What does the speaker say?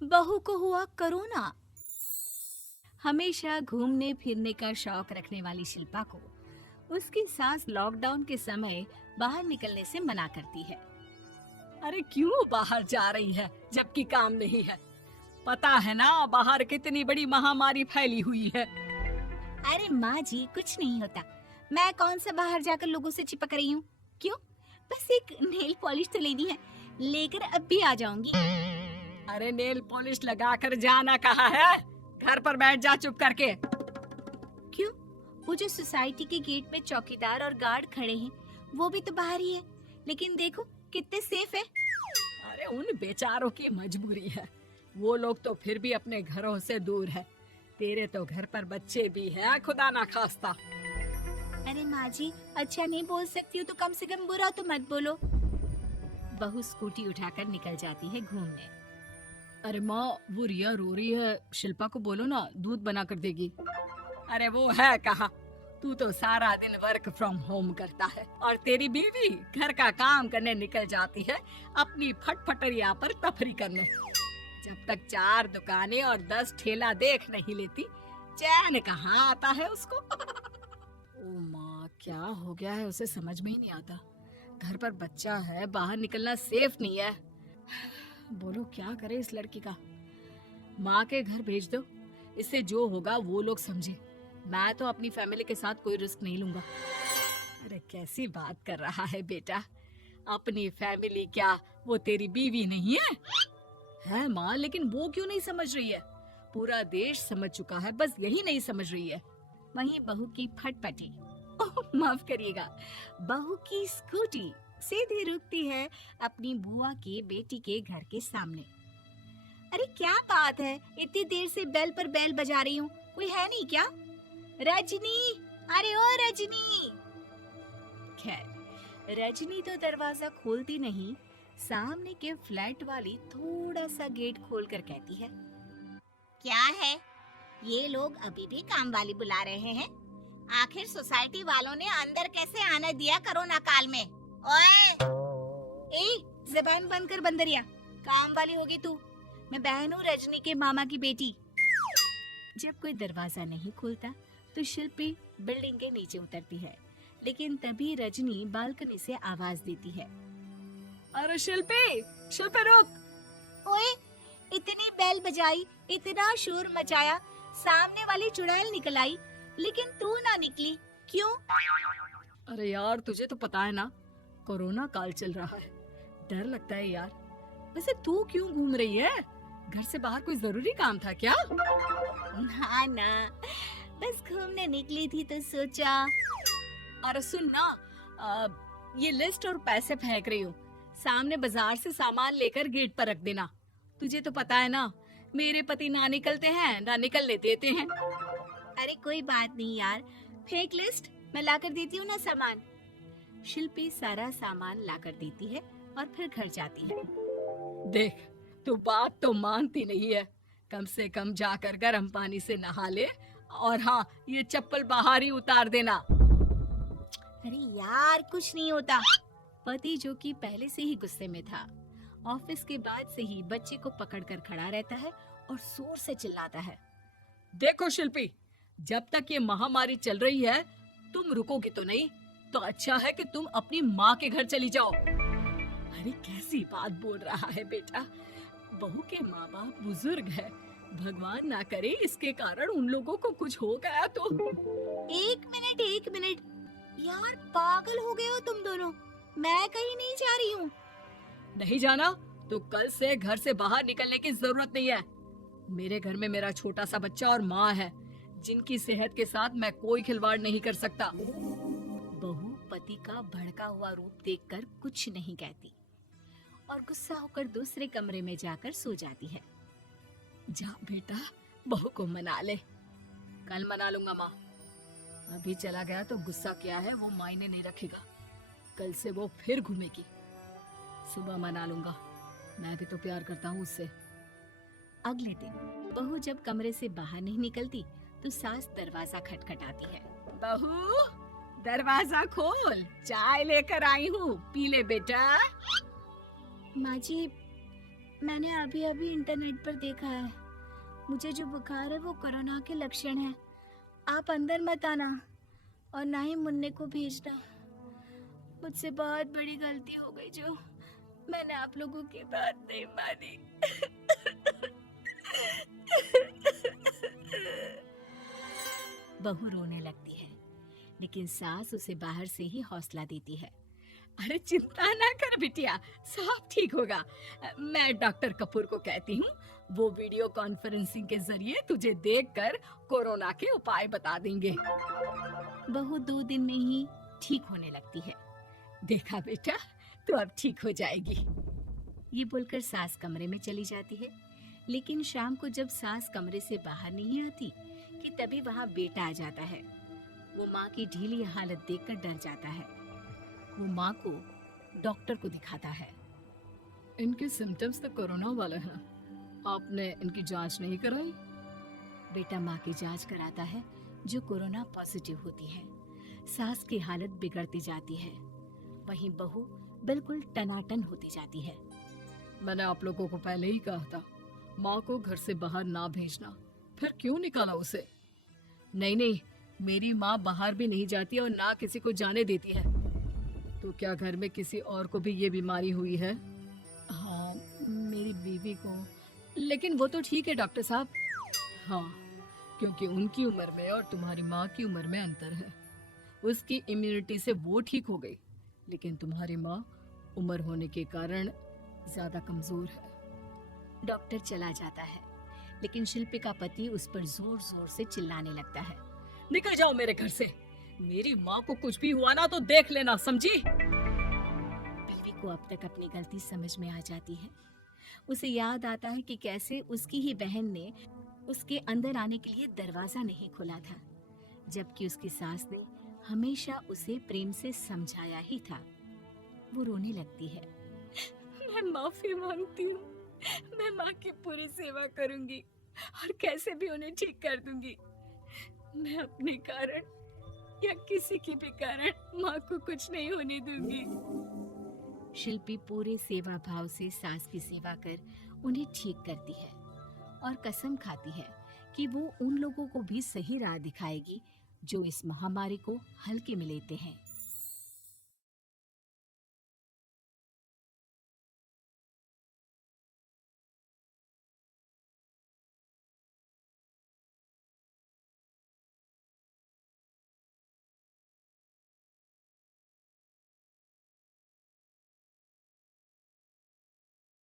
बहू को हुआ कोरोना। हमेशा घूमने फिरने का शौक रखने वाली शिल्पा को उसकी सास लॉकडाउन के समय बाहर निकलने से मना करती है। अरे क्यों बाहर जा रही है जबकि काम नहीं है? पता है ना बाहर कितनी बड़ी महामारी फैली हुई है। अरे माँ जी, कुछ नहीं होता। मैं कौन सा बाहर जाकर लोगों से चिपक रही हूँ? क्यों? बस एक नेल पॉलिश तो लेनी है, लेकर अब भी आ जाऊंगी। अरे नेल पॉलिश लगाकर जाना कहाँ है? घर पर बैठ जा चुप करके। क्यों? वो जो सोसाइटी के गेट में चौकीदार और गार्ड खड़े हैं, वो भी तो बाहर ही है। लेकिन देखो कितने सेफ है। अरे उन बेचारों की मजबूरी है, वो लोग तो फिर भी अपने घरों से दूर है। तेरे तो घर पर बच्चे भी हैं, खुदा ना खास्ता। अरे माँ जी, अच्छा नहीं बोल सकती हो तो कम से कम बुरा तो मत बोलो। बहू स्कूटी उठाकर निकल जाती है घूमने। अरे माँ, वो रिया रो रही है, शिल्पा को बोलो ना दूध बना कर देगी। अरे वो है कहाँ? तू तो सारा दिन वर्क फ्रॉम होम करता है और तेरी बीवी घर का काम करने निकल जाती है अपनी फटफटरिया पर तफरी करने। जब तक 4 दुकानें और 10 ठेला देख नहीं लेती, चैन कहाँ आता है उसको। ओ माँ, क्या हो गया है उसे समझ में ही नहीं आता। घर पर बच्चा है, बाहर निकलना सेफ नहीं है। बोलो क्या करे इस लड़की का। माँ के घर भेज दो, इससे जो होगा वो लोग समझे। मैं तो अपनी फैमिली के साथ कोई रिस्क नहीं लूंगा। अरे कैसी बात कर रहा है बेटा, अपनी फैमिली क्या, वो तेरी बीवी नहीं है? है माँ, लेकिन वो क्यों नहीं समझ रही है? पूरा देश समझ चुका है, बस यही नहीं समझ रही है। वहीं बहू की फटफटी, ओह माफ करिएगा, बहू की स्कूटी सीधे रुकती है अपनी बुआ के बेटी के घर के सामने। अरे क्या बात है, इतनी देर से बेल पर बेल बजा रही हूँ, कोई है नहीं क्या? रजनी, अरे ओ रजनी। खैर रजनी तो दरवाजा खोलती नहीं, सामने के फ्लैट वाली थोड़ा सा गेट खोलकर कहती है, क्या है? ये लोग अभी भी काम वाली बुला रहे हैं? आखिर सोसाइटी वालों ने अंदर कैसे आने दिया कोरोना काल में? ओए! ए, ज़बान बंद कर बंदरिया, काम वाली होगी तू। मैं बहन हूँ रजनी के मामा की बेटी। जब कोई दरवाजा नहीं खोलता तो शिल्पी बिल्डिंग के नीचे उतरती है, लेकिन तभी रजनी बालकनी से आवाज देती है, अरे शिल्पी, शिल्पी रुक। ओए, इतनी बेल बजाई, इतना शोर मचाया, सामने वाली चुड़ैल निकल आई, लेकिन तू ना निकली, क्यों? अरे यार, तुझे तो पता है ना कोरोना काल चल रहा है, डर लगता है यार। वैसे तू क्यों घूम रही है? घर से बाहर कोई जरूरी काम था क्या? ना ना, बस घूमने निकली थी तो सोचा। अरे सुन ना, ये लिस्ट और पैसे फेंक रही हूँ, सामने बाजार से सामान लेकर गेट पर रख देना। तुझे तो पता है ना, मेरे पति ना निकलते हैं ना निकलने देते हैं। अरे कोई बात नहीं यार, फेक लिस्ट, मैं लाकर देती हूँ ना सामान। शिल्पी सारा सामान लाकर देती है और फिर घर जाती है। देख, तू बात तो मानती नहीं है, कम से कम जाकर गर्म पानी से नहा ले, और हाँ, ये चप्पल बाहर ही उतार देना। अरे यार कुछ नहीं होता। पति जो कि पहले से ही गुस्से में था, ऑफिस के बाद से ही बच्चे को पकड़कर खड़ा रहता है और जोर से चिल्लाता है, देखो शिल्पी, जब तक ये महामारी चल रही है तुम रुकोगी तो नहीं, तो अच्छा है कि तुम अपनी माँ के घर चली जाओ। अरे कैसी बात बोल रहा है बेटा, बहू के माँ बाप बुजुर्ग है, भगवान ना करे इसके कारण उन लोगों को कुछ हो गया तो। एक मिनट, यार पागल हो गए हो तुम दोनों, मैं कहीं नहीं जा रही हूँ। नहीं जाना तो कल से घर से बाहर निकलने की जरूरत नहीं है। मेरे घर में मेरा छोटा सा बच्चा और माँ है, जिनकी सेहत के साथ मैं कोई खिलवाड़ नहीं कर सकता। बहू पति का भड़का हुआ रूप देखकर कुछ नहीं कहती और गुस्सा होकर दूसरे कमरे में जाकर सो जाती है। जा बेटा, बहू को मना ले। कल मना लूंगा माँ, अभी चला गया तो गुस्सा क्या है वो मायने नहीं रखेगा। कल से वो फिर घूमेगी, सुबह मना लूंगा, मैं भी तो प्यार करता हूँ उससे। अगले दिन बहू जब कमरे से बाहर नहीं निकलती तो सास दरवाजा खटखटाती है। बहू, दरवाजा खोल, चाय लेकर आई हूँ, पी ले बेटा। माँ जी, मैंने अभी अभी इंटरनेट पर देखा है, मुझे जो बुखार है वो कोरोना के लक्षण है। आप अंदर मत आना और ना ही मुन्ने को भेजना। मुझसे बहुत बड़ी गलती हो गई जो मैंने आप लोगों की बात नहीं मानी। बहू रोने लगती है, लेकिन सास उसे बाहर से ही हौसला देती है। अरे चिंता ना कर बिटिया, सब ठीक होगा। मैं डॉक्टर कपूर को कहती हूँ, वो वीडियो कॉन्फ्रेंसिंग के जरिए तुझे देखकर कोरोना के उपाय बता देंगे। बहू 2 दिन में ही ठीक होने लगती है। देखा बेटा, तो अब ठीक हो जाएगी। ये बोलकर सास कमरे में चली जाती है, लेकिन शाम को जब सास कमरे से बाहर नहीं आती कि तभी वहाँ बेटा आ जाता है। वो माँ की ढीली हालत देखकर डर जाता है। वो माँ को डॉक्टर को दिखाता है। इनके सिम्टम्स तो कोरोना वाले हैं, आपने इनकी जांच नहीं कराई? बेटा माँ की जांच कराता है, जो कोरोना पॉजिटिव होती है। सास की हालत बिगड़ती जाती है, वहीं बहू बिल्कुल टनाटन होती जाती है। मैंने आप लोगों को पहले ही कहा था, माँ को घर से बाहर ना भेजना, फिर क्यों निकाला उसे? नहीं, मेरी माँ बाहर भी नहीं जाती और ना किसी को जाने देती है। तो क्या घर में किसी और को भी ये बीमारी हुई है? हाँ, मेरी बीवी को। लेकिन वो तो ठीक है डॉक्टर साहब। हाँ, क्योंकि उनकी उम्र में और तुम्हारी माँ की उम्र में अंतर है। उसकी इम्यूनिटी से वो ठीक हो गई, लेकिन तुम्हारी माँ उम्र होने के कारण ज्यादा कमजोर है। डॉक्टर चला जाता है, लेकिन शिल्पी का पति उस पर जोर जोर से चिल्लाने लगता है। निकल जाओ मेरे घर से, मेरी माँ को कुछ भी हुआ ना तो देख लेना, समझी? बीवी को अब तक अपनी गलती समझ में आ जाती है। उसे याद आता है कि कैसे उसकी ही बहन ने उसके अंदर आने के लिए दरवाजा नहीं खोला था, जबकि उसकी सास ने हमेशा उसे प्रेम से समझाया ही था। वो रोने लगती है। मैं माफी मांगती हूँ, मैं माँ की पूरी सेवा करूंगी और कैसे भी उन्हें ठीक कर दूंगी। मैं अपने कारण या किसी के भी कारण माँ को कुछ नहीं होने दूंगी। शिल्पी पूरे सेवा भाव से सास की सेवा कर उन्हें ठीक करती है और कसम खाती है कि वो उन लोगों को भी सही राह दिखाएगी जो इस महामारी को हल्के में लेते हैं।